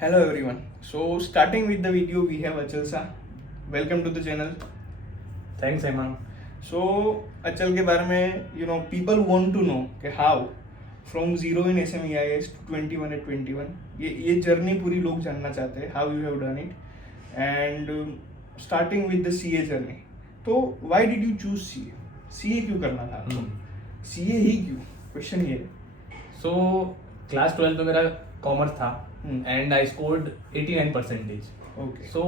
Hello everyone. So starting with the video, we have Achal Shah. Welcome to the channel. Thanks Hemang. So Achal के बारे में people want to know कि how from zero in SMEIS to 21 at 21 ये journey पूरी लोग जानना चाहते हैं, how you have done it and starting with the CA journey. तो why did you choose CA? CA क्यों करना था आपको? CA ही क्यों? क्वेश्चन ये है. सो क्लास 12 में मेरा कॉमर्स था and I scored 89%. Okay. So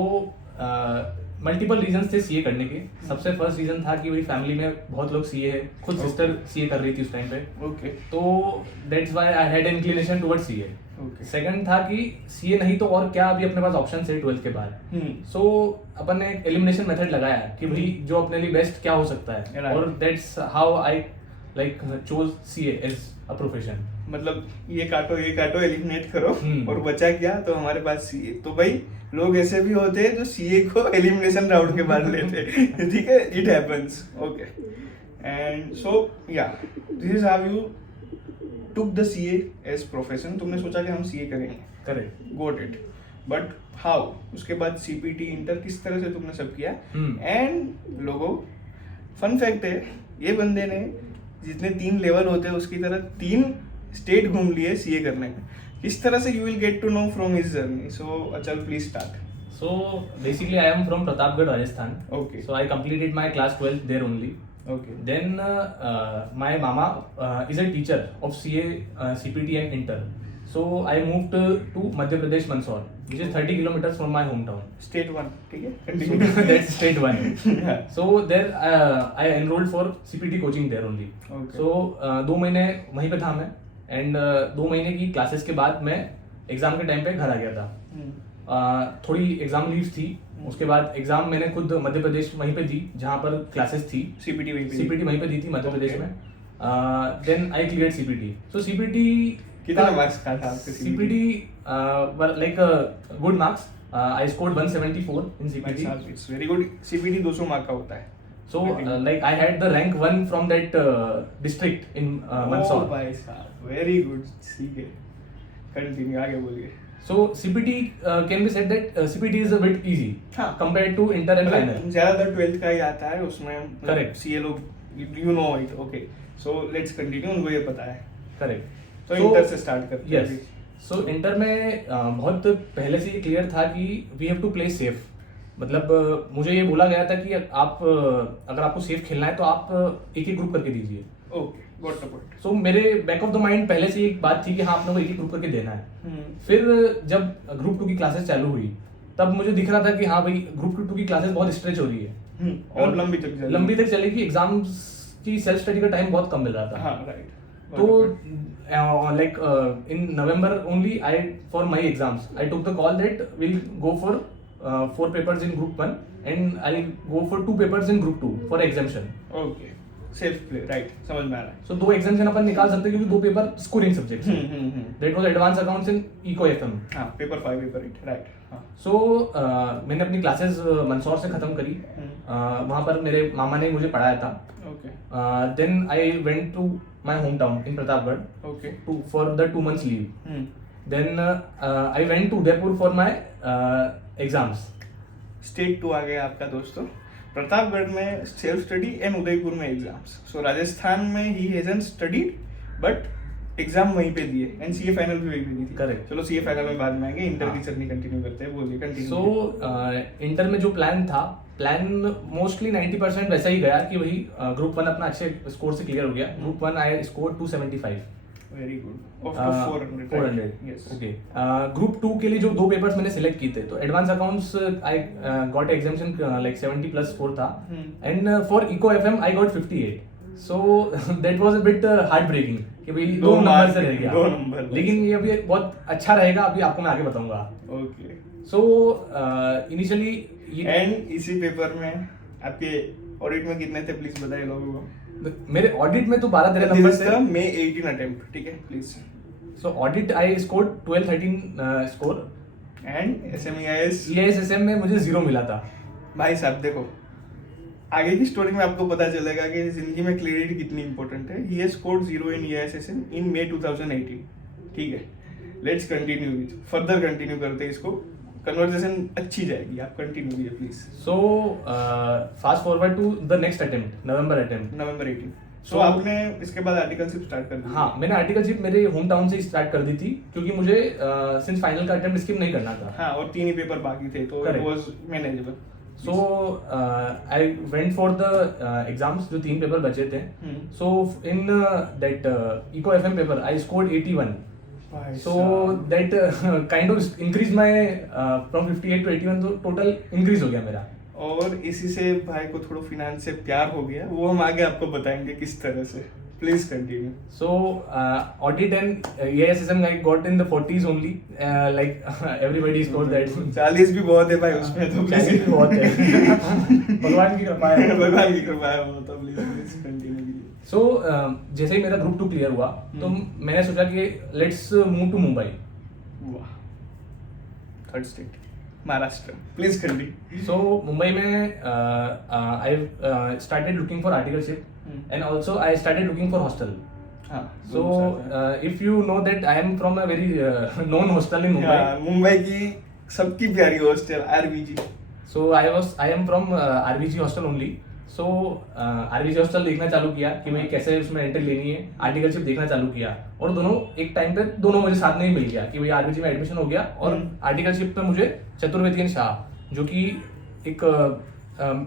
multiple reasons थे सीए करने के. सबसे फर्स्ट रीजन था कि वही फैमिली में बहुत लोग सीए है, खुद सिस्टर सीए कर रही थी उस टाइम पे, Okay. तो that's why I had inclination towards CA. Okay. Second था कि सीए नहीं तो और क्या अभी अपने पास ऑप्शन है 12th के बाद. सो अपन ने एक एलिमिनेशन मेथड लगाया कि भाई जो अपने लिए बेस्ट क्या हो सकता है, Right. और that's how I like chose CA as a profession. मतलब ये काटो एलिमिनेट करो और बचा क्या तो हमारे पास सीए. तो भाई लोग ऐसे भी होते हैं जो सीए को एलिमिनेशन राउंड के बाद लेते हैं. ठीक है, it happens. Okay. And so yeah this is how you took the CA as profession. तुमने सोचा कि हम सीए करेंगे. Correct. Got it. But how, उसके बाद सीपीटी इंटर किस तरह से तुमने सब किया. एंड लोगों, फन फैक्ट है, ये बंदे ने जितने 3 लेवल होते हैं उसकी तरह 3 स्टेट घूम लिए सीए करने में. किस तरह से you will get to know from his journey. So Achal please start. So basically, I am from Pratapgarh, Rajasthan. Okay. So I completed my class 12th there only. Okay. Then my mama is a teacher of CA, CPT and Inter. So I moved to Madhya Pradesh, Mandsaur, which is 30 kilometers from my hometown. State 1. ठीक है, So continue. that's state one. Yeah. So there I enrolled for CPT coaching there only. Okay. So 2 महीने वहीं पे था मैं, and 2 महीने की classes के बाद मैं एग्जाम के टाइम पे घर आ गया था. थोड़ी एग्जाम लीव थी. उसके बाद एग्जाम मैंने खुद मध्य प्रदेश वहीं पे दी जहाँ पर क्लासेस थी. सीपीटी वहीं पे. सीपीटी वहीं पे दी थी मध्य प्रदेश Okay. में. Then I clear CPT. So CPT कितना मार्क्स का था आपके CPT like good marks. I scored 174 in CPT. It's very good. CPT 200 mark का होता है. So like I had the rank 1 from that district in Mandsaur. भाई साहब, वेरी गुड. ठीक है, कंटिन्यू, आगे बोलिए. So CPT can be said that CPT is a bit easy हाँ. compared to inter and final. ज्यादातर 12th का ही आता है उसमें. Correct. सीए लोग, you know it. Okay, so let's continue. उनको ये पता है. Correct. तो So- इंटर से स्टार्ट करते हैं. Yes. So इंटर में बहुत पहले से ये क्लियर था कि we have to play safe. मतलब मुझे ये बोला गया था कि आप अगर आपको सेफ खेलना है तो आप एक ग्रुप करके दीजिए. Okay, got the point. So मेरे बैक ऑफ द माइंड पहले से एक बात थी कि हाँ आपने को एक ग्रुप करके देना है. फिर जब ग्रुप 2 की क्लासेस चालू हुई तब मुझे दिख रहा था कि हाँ भाई ग्रुप 2 की क्लासेस बहुत स्ट्रेच हो रही है और लंबी तक चलेगी. एग्जाम्स की सेल्फ स्टडी का टाइम बहुत कम मिल रहा था. हाँ, राइट. तो like in November only I for my exams I took the call that will go for 4 papers in group 1 and I go for 2 papers in group 2 for exemption. Okay, self play, right, समझ में आ रहा है. सो 2 exemption अपन निकाल सकते हैं क्योंकि 2 paper scoring subjects हैं. That was advance accounts in eco FM. हाँ, पेपर 5, पेपर 8, राइट. हाँ. सो मैंने अपनी क्लासेस मंदसौर से खत्म करी. वहाँ पर मेरे मामा ने मुझे पढ़ाया था. Okay. Then I went to my home town in Pratapgarh okay. For the 2 months leave. Then I went to Udaipur for my exams. State 2 आ गया आपका दोस्तों. प्रतापगढ़ में सेल्फ स्टडी एंड उदयपुर में एग्जाम्स. सो राजस्थान में he hasn't studied but exam वहीं पे दिए एंड सीए फाइनल भी वहीं पे दी थी. Correct. चलो सीए फाइनल में बाद में आएंगे. इंटर की हाँ. जर्नी कंटिन्यू करते हैं. बोलिए, कंटिन्यू. सो इंटर में जो प्लान मोस्टली 90% वैसा ही गया कि वही ग्रुप 1 अपना अच्छे स्कोर से क्लियर हो गया. Group 1 I score 275. Very good. Of 400. 400. Yes. Okay. Group 2 के लिए जो 2 पेपर्स मैंने सिलेक्ट किए थे तो advance accounts I got examination like 70 plus 4 था. And for eco FM I got 58. So that was a bit heart breaking कि भाई 2 नंबर से रह गया. 2 नंबर. लेकिन ये अभी बहुत अच्छा रहेगा, अभी आपको मैं आगे बताऊंगा. ओके. सो इनिशियली एंड इसी पेपर में आपके ऑडिट में कितने थे, प्लीज बताइए लोगों को. मेरे ऑडिट में तो 12-13 नंबर से. May 18 attempt. ठीक है, please. So audit I score 12-13 score. And SMEIS EISSM में मुझे 0 मिला था. भाई साहब देखो, आगे की स्टोरी में आपको पता चलेगा कि जिंदगी में क्लियरिटी कितनी इंपॉर्टेंट है. He has scored 0 in EISSM in May 2018. ठीक है. लेट्स कंटिन्यू, फर्दर कंटिन्यू करते हैं इसको, कन्वर्सेशन अच्छी जाएगी, आप कंटिन्यू कीजिए please. So fast forward to the next attempt, November attempt. November 18। So So- आपने इसके बाद आर्टिकलशिप स्टार्ट कर दी? हाँ, मैंने आर्टिकलशिप मेरे होम टाउन से ही स्टार्ट कर दी थी, क्योंकि मुझे सिंस फाइनल का अटेम्प्ट स्किप नहीं करना था। हाँ, और 3 ही पेपर बाकी थे तो it Correct. Was manageable. So I went for the exams, जो 3 पेपर बचे थे। So in that eco FM paper I scored 81. So that kind of increased my from 58 to 81, तो टोटल इंक्रीज हो गया मेरा। और इसी से भाई को थोड़ा फिनांस से प्यार हो गया, वो हम आगे आपको बताएंगे किस तरह से। Please continue. So audit and EISSM I got in the 40s only, like everybody scored that. 40 भी बहुत है भाई उसमें तो। 40 भी बहुत है। भगवान की कृपा है। भगवान की कृपा है वो तो। प्लीज कंटिन्यू कीजिए। So जैसे ही मेरा ग्रुप 2 क्लियर हुआ, तो मैंने सोचा कि लेट्स मूव टू मुंबई। वाह, third state Maharashtra. Please continue. So Mumbai में I started looking for articleship, and also I started looking for hostel. हाँ, So if you know that I am from a very known hostel in Mumbai. हाँ, मुंबई की सबकी प्यारी hostel RBG. So I am from RVG hostel only. So RVG hostel देखना चालू किया कि भाई कैसे उसमें एंट्री लेनी है, आर्टिकलशिप देखना चालू किया, और दोनों एक टाइम पे दोनों मुझे साथ में ही मिल गया कि भाई आरवीजी में एडमिशन हो गया, और आर्टिकलशिप पे मुझे चतुर्वेदी शाह, जो कि एक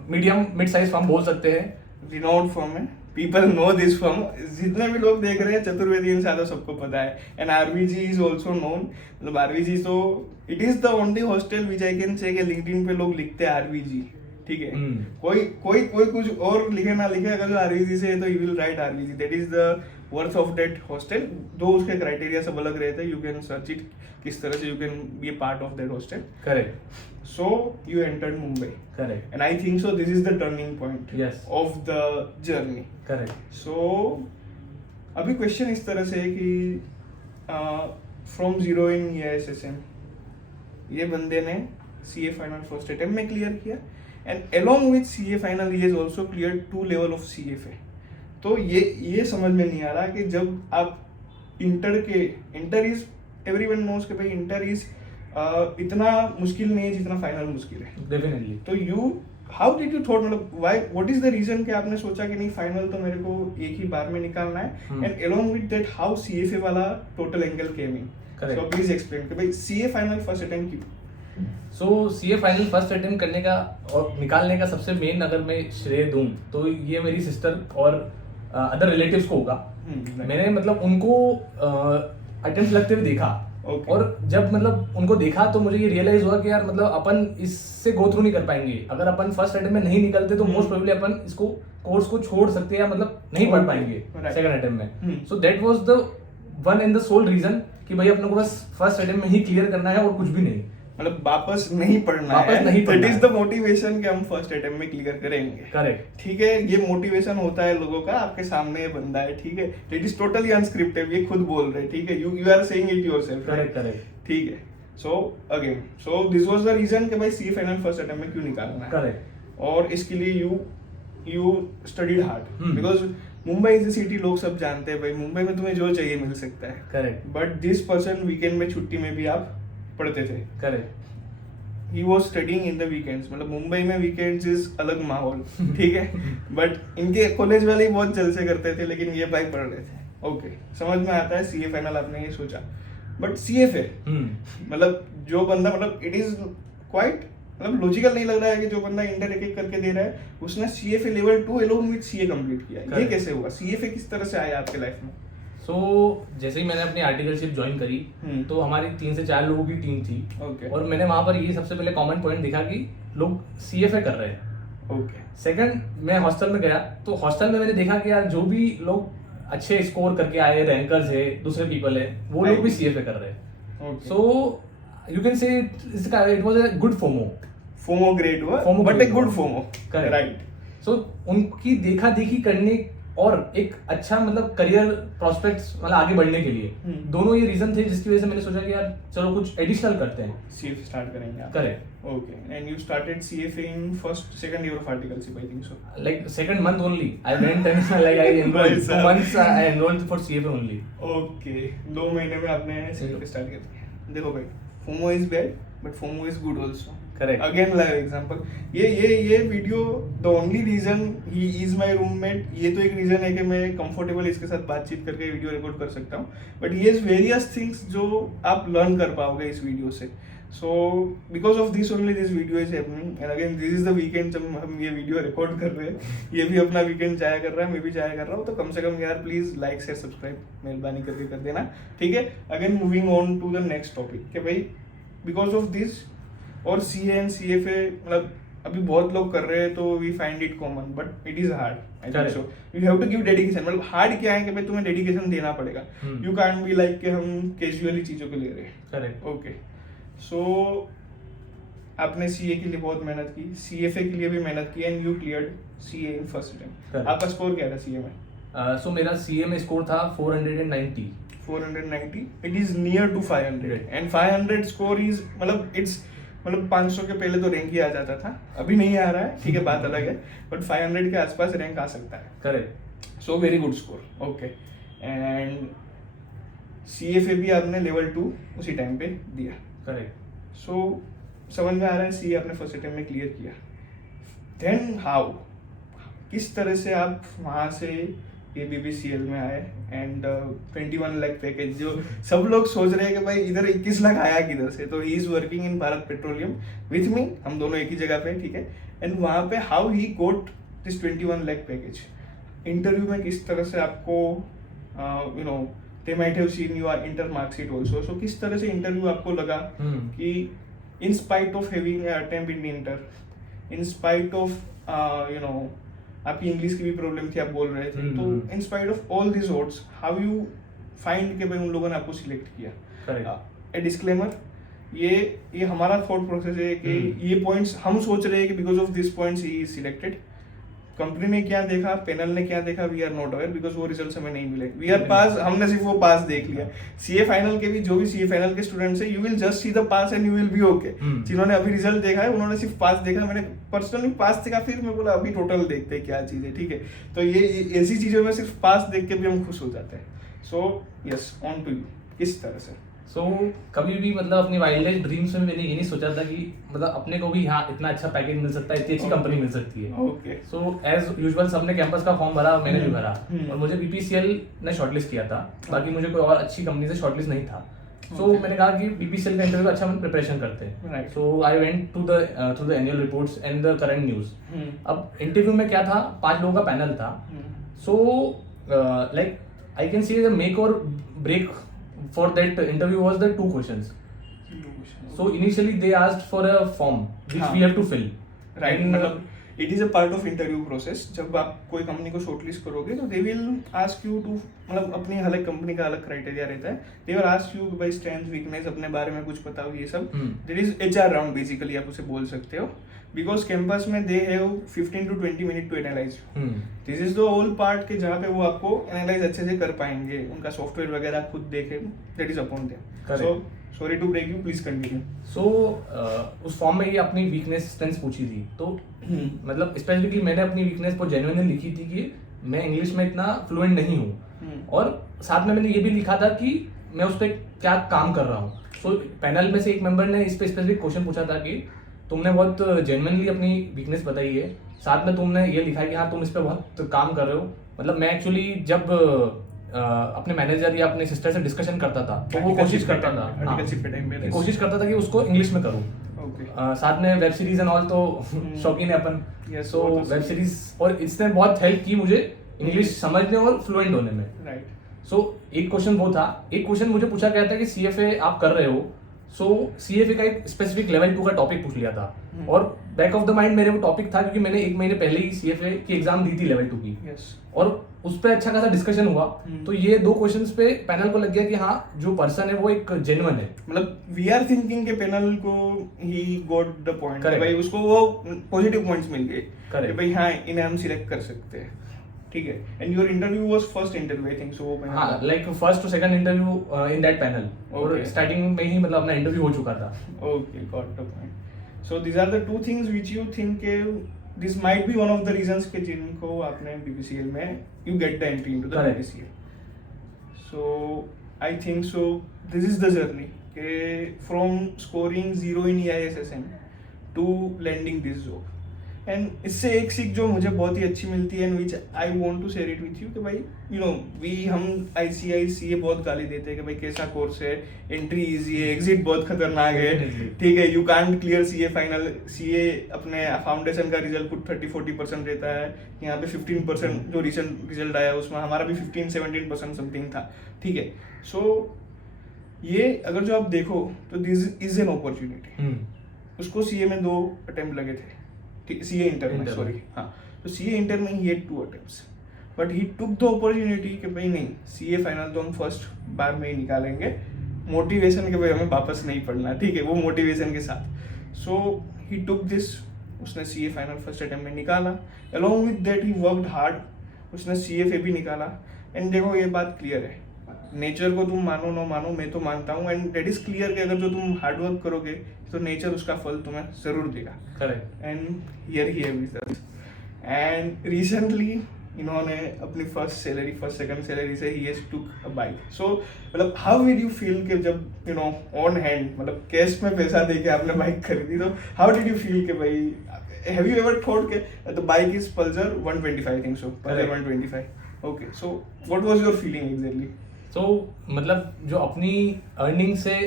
मीडियम मिड साइज फर्म बोल सकते हैं। रिनाउंड फर्म है, पीपल नो दिस फर्म, जितने भी लोग देख रहे हैं चतुर्वेदी शाह सबको पता है। एंड आरवीजी इज ऑल्सो नोन, मतलब आरवीजी तो it is the only hostel which I can say कि लिंक्डइन पे लोग लिखते हैं आरवीजी, ठीक है। कोई कुछ और लिखे ना लिखे, अगर जो आरवीजी से है तो you will write RVG, that is the worth of that hostel. दो उसके क्राइटेरिया सब अलग रहते हैं, यू कैन सर्च इट किस तरह से you can be a part of that hostel. Correct. So you entered Mumbai, correct, and I think so this is the turning point Yes. Of the journey. Correct. So अभी question इस तरह से है कि from zero in EISSM ये बंदे ने CA final first attempt में क्लियर किया, and along with CA final he has also clear 2 level of CFA। तो ये समझ में नहीं आ रहा कि जब आप इंटर इज एवरीवन नोस कि भाई इंटर इज इतना मुश्किल नहीं है जितना फाइनल मुश्किल है। डेफिनेटली। तो you how did you thought, मतलब why, what is the reason कि आपने सोचा कि नहीं फाइनल तो मेरे को एक ही बार में निकालना है, and along with that how CFA वाला total angle came in. So please explain कि भाई CA फाइनल फर्स्ट अटेम्प्ट क्यों? सो CA फाइनल फर्स्ट अटेम्प्ट करने का और निकालने का सबसे मेन अगर मैं श्रेय दूं तो ये मेरी सिस्टर और अदर रिलेटिव्स को होगा। मैंने मतलब उनको अटेम्प्ट लगते हुए देखा, और जब मतलब उनको देखा तो मुझे ये रियलाइज हुआ कि यार मतलब अपन इससे गो थ्रू नहीं कर पाएंगे। अगर अपन फर्स्ट अटेम्प्ट में नहीं निकलते तो मोस्ट प्रोबेबली अपन इसको कोर्स को छोड़ सकते हैं, या मतलब नहीं पढ़ पाएंगे सेकंड अटेम्प्ट में। So that was the one and the sole reason कि भाई अपने को बस फर्स्ट अटेम्प्ट में ही क्लियर करना है और कुछ भी नहीं, मतलब वापस नहीं पढ़ना वापस है। नहीं पढ़ना दैट इज है। द मोटिवेशन कि हम फर्स्ट अटेम्प्ट में क्लियर करेंगे। करेक्ट। ठीक है, ये मोटिवेशन होता है लोगों का, आपके सामने बंदा है, ठीक है, इट इज टोटली अनस्क्रिप्टेड, ये खुद बोल रहे हैं, ठीक है, you are saying it yourself. Correct. Correct. ठीक है। So again, so this was the reason कि भाई CA फाइनल फर्स्ट अटेम्प्ट में क्यों निकालना है। करेक्ट। और इसके लिए you studied hard, because Mumbai is city, लोग सब जानते हैं भाई मुंबई में तुम्हें जो चाहिए मिल सकता है। Correct. But this person weekend में छुट्टी में भी आप पढ़ते थे। Correct. He was studying in the weekends, मतलब मुंबई में वीकेंड्स इज अलग माहौल, ठीक है। बट इनके कॉलेज वाले ही बहुत जलसे करते थे, लेकिन ये भाई पढ़ रहे थे। ओके, समझ में आता है। CA फाइनल आपने ये सोचा, बट CFA मतलब जो बंदा, मतलब इट इज क्वाइट, मतलब लॉजिकल नहीं लग रहा है कि जो बंदा इंटर एक करके दे रहा है उसने CFA level 2 along with CA complete किया। ये कैसे हुआ? CFA किस तरह से आया आपके लाइफ में? सो जैसे ही मैंने अपनी आर्टिकलशिप ज्वाइन करी तो हमारी 3 से 4 लोगों की टीम थी। और मैंने वहां पर ये सबसे पहले कॉमन पॉइंट देखा कि लोग CFA कर रहे हैं। ओके। सेकंड, मैं हॉस्टल में गया तो हॉस्टल में मैंने देखा कि यार जो भी लोग अच्छे स्कोर करके आए, रैंकर्स है, दूसरे पीपल है, वो लोग भी CFA कर रहे हैं। So you can say it was a good FOMO great हुआ, FOMO बट great ए गुड हुआ। FOMO, Correct. राइट। सो उनकी देखा देखी करने और एक अच्छा मतलब करियर प्रोस्पेक्ट्स मतलब आगे बढ़ने के लिए, दोनों ये रीजन थे जिसकी वजह से मैंने सोचा कि यार चलो कुछ एडिशनल करते हैं, CFA स्टार्ट करेंगे आप। Correct. Okay, and you started CFA in second year of articleship, I think so. Like second month only I went and like I enrolled 2 months I enrolled for CFA only. Okay, 2 महीने में आपने CFA start कर दिया। देखो भाई, FOMO is bad, but FOMO is good also. Correct. Again live example. ये video the only reason he is my roommate, ये तो एक रीजन है कि मैं कंफर्टेबल इसके साथ बातचीत करके वीडियो रिकॉर्ड कर सकता हूँ, बट ये वेरियस थिंग्स जो आप लर्न कर पाओगे इस वीडियो से। So because of this only this video is happening, and again this is the weekend जब हम ये वीडियो रिकॉर्ड कर रहे हैं, ये भी अपना वीकेंड जाया कर रहा है, मैं भी जाया कर रहा हूँ, तो कम से कम यार प्लीज लाइक शेयर सब्सक्राइब मेहरबानी करके कर देना, ठीक है। Again moving on to the next topic कि भाई बिकॉज ऑफ दिस और CA एंड CFA मतलब अभी बहुत लोग कर रहे हैं तो we find it common, but it is hard, I think so. You have to give dedication, मतलब हार्ड क्या है कि भाई तुम्हें डेडिकेशन देना पड़ेगा, यू कांट बी लाइक कि हम कैजुअली चीजों को ले रहे हैं, करेक्ट। ओके। सो आपने CA के लिए बहुत मेहनत की, CFA के लिए भी मेहनत की, and you cleared CA in first attempt. आपका स्कोर क्या था CA में? सो मेरा CA में स्कोर था 490। 490, it is near to 500, and 500 score is मतलब इट्स मतलब 500 के पहले तो रैंक ही आ जाता था, अभी नहीं आ रहा है, ठीक है, बात अलग है, बट 500 के आसपास रैंक आ सकता है, correct. So very good score, okay. And CFA भी आपने लेवल 2 उसी टाइम पे दिया, करेक्ट। सो समझ में आ रहा है CA आपने फर्स्ट अटेम्प्ट में क्लियर किया, देन हाउ, किस तरह से आप वहाँ से ABPCL में आए एंड 21 लाख पैकेज, जो सब लोग सोच रहे हैं कि भाई इधर 21 लाख आया किधर से, तो he is working in Bharat petroleum with me, हम दोनों एक ही जगह पे, ठीक है। एंड वहाँ पे how he got this 21 lakh package, interview में किस तरह से आपको you know they might have seen your inter marksheet also, so किस तरह से इंटरव्यू आपको लगा कि in spite of having attempt in inter, in spite of you know आपकी इंग्लिश की भी प्रॉब्लम थी, आप बोल रहे थे, तो in spite of all this odds how you find कि भाई उन लोगों ने आपको सिलेक्ट किया? ए डिस्क्लेमर, ये हमारा थॉट प्रोसेस है कि ये पॉइंट्स हम सोच रहे हैं कि because of this points he is selected, company ने क्या देखा, पैनल ने क्या देखा, we are not aware, because वो रिजल्ट हमें नहीं मिले, वी आर पास, हमने सिर्फ वो पास देख लिया। CA फाइनल के भी जो भी CA फाइनल के स्टूडेंट्स है, you will just see the pass and you will be okay. जिन्होंने अभी रिजल्ट देखा है उन्होंने सिर्फ पास देखा, मैंने पर्सनली पास देखा, फिर मैं बोला अभी टोटल देखते हैं क्या चीज़ है, ठीक है। तो ये ऐसी चीज़ों में सिर्फ पास देख के भी हम खुश हो जाते हैं। So yes, on to you, किस तरह से? सो कभी भी मतलब अपनी वाइल्डेस्ट ड्रीम्स में मैंने ये नहीं सोचा था कि मतलब अपने को भी यहाँ इतना अच्छा पैकेज मिल सकता है, इतनी अच्छी कंपनी मिल सकती है। ओके। सो एज यूजुअल सबने कैंपस का फॉर्म भरा, मैंने भी भरा, और मुझे BPCL ने शॉर्टलिस्ट किया था, बाकी मुझे कोई और अच्छी कंपनी से शॉर्टलिस्ट नहीं था। सो मैंने कहा कि BPCL का इंटरव्यू अच्छा प्रिपरेशन करते हैं, so I went to the annual reports and the current news. अब इंटरव्यू में क्या था, 5 लोगों का पैनल था, so like I can see the make or break for that interview was the 2 questions. So initially they asked for a form which we have to fill. Right. मतलब it is a part of interview process. जब आप कोई company को shortlist करोगे तो they will ask you to, मतलब अपनी अलग कंपनी का अलग क्राइटेरिया रहता है, they will ask you by strength weakness, अपने बारे में कुछ बताओ, ये सब। There is HR round basically, आप उसे बोल सकते हो, because campus में they have 15 to 20 minutes to analyze. This is the whole part के जहाँ पे वो आपको एनालाइज अच्छे से कर पाएंगे, उनका सॉफ्टवेयर वगैरह खुद देखे, that is upon them. So sorry to break you, please continue. So उस फॉर्म में ये अपनी वीकनेस स्ट्रेंथ पूछी थी, तो मतलब स्पेसिफिकली मैंने अपनी वीकनेस को जेन्युइनली लिखी थी कि मैं इंग्लिश में इतना फ्लुएंट नहीं हूँ, और साथ में मैंने ये भी लिखा था कि मैं उस पर क्या काम कर रहा हूँ। सो पैनल में से एक मेंबर ने इस पर स्पेसिफिक क्वेश्चन पूछा था कि तुमने बहुत जेन्युइनली अपनी वीकनेस बताई है, साथ में तुमने ये लिखा है कि हाँ तुम इस पर बहुत काम कर रहे हो। मतलब मैं एक्चुअली जब अपने मैनेजर या अपने सिस्टर से डिस्कशन करता था तो वो कोशिश करता था कि उसको इंग्लिश में करूँ। साथ में वेब सीरीज एंड ऑल तो शौकीन है अपन, सो वेब सीरीज, और इसने बहुत हेल्प की मुझे इंग्लिश समझने और फ्लुएंट होने में। सो एक क्वेश्चन वो था, एक क्वेश्चन मुझे पूछा गया था कि CFA आप कर रहे हो, सो CFA का एक स्पेसिफिक लेवल 2 का टॉपिक पूछ लिया था, और बैक ऑफ द माइंड मेरे वो टॉपिक था क्योंकि मैंने 1 महीने पहले ही CFA की एग्जाम दी थी लेवल 2 की, और उस पर अच्छा खासा डिस्कशन हुआ। तो ये 2 क्वेश्चंस पे पैनल को लग गया कि हाँ जो पर्सन है वो एक जेन्युइन है, मतलब वी आर थिंकिंग के पैनल को ही गॉट द पॉइंट, भाई उसको वो पॉजिटिव पॉइंट्स मिल गए कि भाई हाँ इन्हें हम सिलेक्ट कर सकते हैं। ठीक है, and your interview was first interview I think so. हाँ, like first to second interview in that panel, और Okay. स्टार्टिंग में ही मतलब अपना इंटरव्यू हो चुका था। Okay, got the point. So these are the two things which you think this might be one of the reasons के जिनको आपने BPCL में you get the entry into the Correct. BPCL. So I think so this is the journey के from scoring 0 in EISSM to landing this job. And इससे एक सीख जो मुझे बहुत ही अच्छी मिलती है and which I want to share it with you कि भाई यू नो हम ICICA बहुत गाली देते हैं कि भाई कैसा कोर्स है, एंट्री इजी है, एग्जिट बहुत खतरनाक है, ठीक है, you can't clear CA final, CA अपने फाउंडेशन का रिजल्ट कुछ 30-40% रहता है, यहाँ पे 15% जो रिसेंट रिजल्ट आया उसमें हमारा भी 15-17% समथिंग था, ठीक है। सो ये अगर जो आप देखो तो दिस इज एन अपॉर्चुनिटी। उसको CA में 2 अटेम्प्ट लगे थे, CA इंटर में, सॉरी, हाँ, तो CA इंटर में ही 2 attempts, but he took the opportunity कि भाई नहीं, CA फाइनल तो हम फर्स्ट बार में ही निकालेंगे, मोटिवेशन के भाई हमें वापस नहीं पढ़ना, ठीक है, वो मोटिवेशन के साथ। सो ही टुक दिस, उसने CA फाइनल फर्स्ट अटेम्प्ट में निकाला, along with that he worked hard, उसने CFA भी निकाला। एंड देखो ये बात क्लियर है, नेचर को तुम मानो ना मानो, मैं तो मानता हूँ, एंड दैट इज क्लियर कि अगर जो तुम हार्डवर्क करोगे तो नेचर उसका फल तुम्हें जरूर देगा। करेक्ट। एंड हियर ही है रिजल्ट। एंड रिसेंटली इन्होंने अपनी फर्स्ट सेकंड सैलरी से ही टुक अ बाइक। सो मतलब हाउ विड यू फील कि जब यू नो ऑन हैंड मतलब कैश में पैसा देके आपने बाइक खरीदी, तो हाउ डिड यू फील कि भाई, हैव यू एवर थॉट कि the bike is Pulsar 125 I think so, Pulsar 125, okay, so what was your feeling exactly? तो मतलब जो अपनी अर्निंग से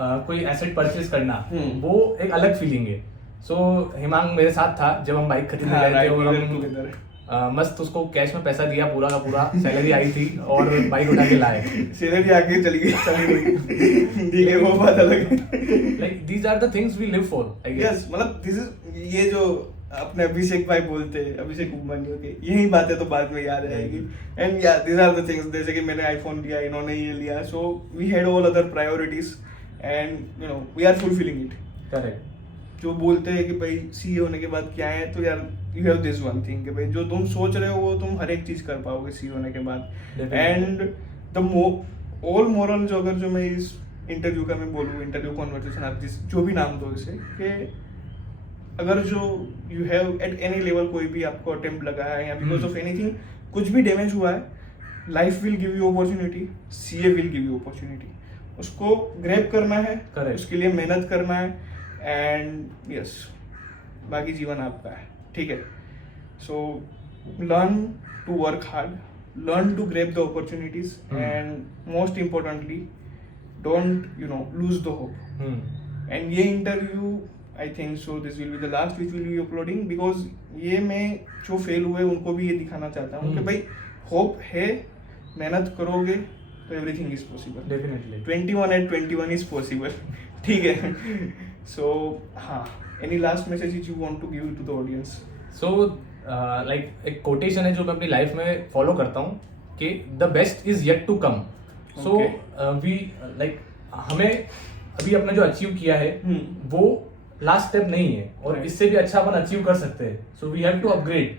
कोई एसेट परचेज करना, वो एक अलग फीलिंग है। सो हिमांग मेरे साथ था जब हम बाइक खरीदने गए थे, और हम मस्त उसको कैश में पैसा दिया, पूरा का पूरा सैलरी आई थी और बाइक उठा के लाए। सैलरी आके चली गई, ठीक है, वो बात अलग है। Like these are the things we live for, I guess. मतलब दिस इज, ये जो अपने अभिषेक भाई बोलते हैं, अभिषेक उम्मानी, ओके, यही बातें तो बाद में याद आएगी। एंड या दिस आर द थिंग्स, जैसे कि मैंने आईफोन लिया, इन्होंने ये लिया, so we had all other priorities and you know we are fulfilling it. Correct. जो बोलते हैं कि भाई CA होने के बाद क्या है, तो यार you have this one thing कि भाई जो तुम सोच रहे हो वो तुम हर एक चीज कर पाओगे CA होने के बाद। एंड द ऑल मोरल जो अगर जो मैं इस इंटरव्यू का मैं बोलूँ, इंटरव्यू कॉन्वर्सेशन, आप जिस जो भी नाम दो इसे, कि अगर जो you have at any level कोई भी आपको अटेम्प्ट लगा है या बिकॉज ऑफ एनीथिंग कुछ भी डैमेज हुआ है, life will give you opportunity, CA will give you opportunity, उसको ग्रैब करना है, उसके लिए मेहनत करना है, एंड यस बाकी जीवन आपका है, ठीक है। So learn to work hard, learn to grab the opportunities, and most importantly don't you know lose the hope. And ये interview I think so this will be the last which will be uploading, because ये मैं जो fail हुए उनको भी ये दिखाना चाहता हूँ कि भाई होप है, मेहनत करोगे तो everything is possible. Definitely 21 at 21 is possible, ठीक है। सो हाँ, any last message which you want to give to the audience? So like एक कोटेशन है जो मैं अपनी लाइफ में फॉलो करता हूँ कि the best is yet to come. So we like हमें अभी अपना जो अचीव किया है वो लास्ट स्टेप नहीं है, और इससे भी अच्छा अपन अचीव कर सकते हैं। So we have to upgrade.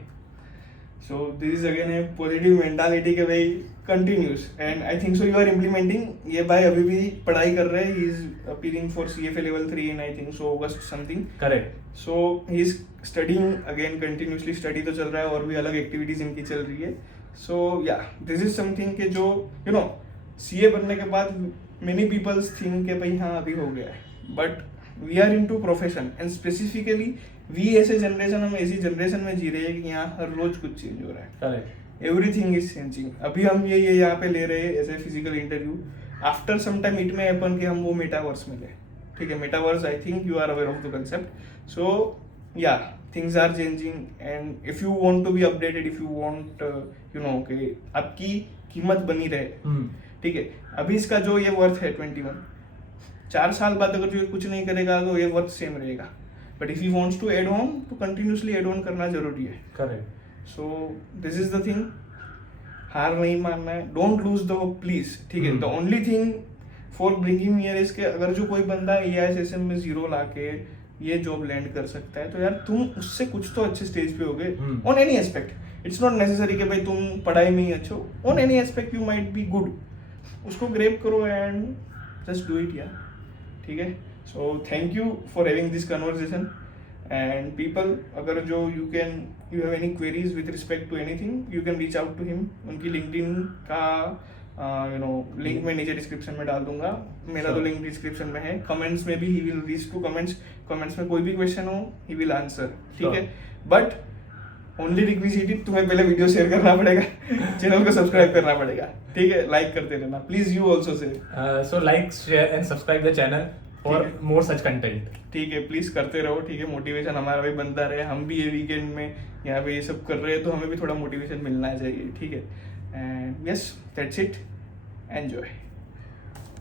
So this is again a positive mentality के भाई continuous, and I think so you are implementing. ये भाई अभी भी पढ़ाई कर रहे हैं, he is appearing for CFA level 3 in I think so August something. Correct. So he is studying again, continuously study तो चल रहा है और भी अलग एक्टिविटीज इनकी चल रही है। सो या दिस इज समथिंग के जो यू नो CA बनने के बाद मेनी पीपल्स थिंक के भाई हाँ अभी हो गया है, but we are into profession, and specifically we ऐसे जनरेशन, हम ऐसी जनरेशन में जी रहे हैं कि यहाँ हर रोज कुछ चेंज हो रहा है। करेक्ट। Everything is changing. अभी हम ये यहाँ पे ले रहे हैं as a physical interview, after some time it may happen कि हम वो मेटावर्स में ले, ठीक है, metaverse, I think you are aware of the concept. So yeah things are changing, and if you want to be updated, if you want you know कि आपकी कीमत बनी रहे, ठीक है, अभी इसका जो ये वर्थ है 21, 4 साल बाद अगर जो कुछ नहीं करेगा तो ये वर्थ सेम रहेगा, but if you wants to add on तो कंटिन्यूसली एड ऑन करना जरूरी है। Correct. So this is the thing, हार नहीं मानना है, don't lose the hope please, ठीक है। The only thing for bringing here is के अगर जो कोई बंदा EISSM में 0 लाके ये जॉब लैंड कर सकता है, तो यार तुम उससे कुछ तो अच्छे स्टेज पे होगे on any aspect. It's not necessary कि भाई तुम पढ़ाई में ही अच्छे हो, on any aspect you might be good, उसको ग्रेप करो एंड जस्ट डू इट यार, ठीक है। So thank you for having this conversation and people, अगर जो you have any queries with respect to anything, you can reach out to him. उनकी LinkedIn का link मैं नीचे डिस्क्रिप्शन में डाल दूंगा, मेरा तो लिंक डिस्क्रिप्शन में है। कमेंट्स में भी he will reach to comments में कोई भी क्वेश्चन हो ही विल आंसर, ठीक है। बट ओनली रिक्विजिट, तुम्हें पहले वीडियो शेयर करना पड़ेगा, चैनल को सब्सक्राइब करना पड़ेगा, ठीक है, लाइक करते रहना please, you also say. So like share and subscribe the channel for more such content, ठीक है, प्लीज करते रहो, ठीक है, मोटिवेशन हमारा भी बनता रहे। हम भी ये वीकेंड में यहाँ पे ये सब कर रहे हैं तो हमें भी थोड़ा मोटिवेशन मिलना चाहिए, ठीक है। And yes that's it, enjoy.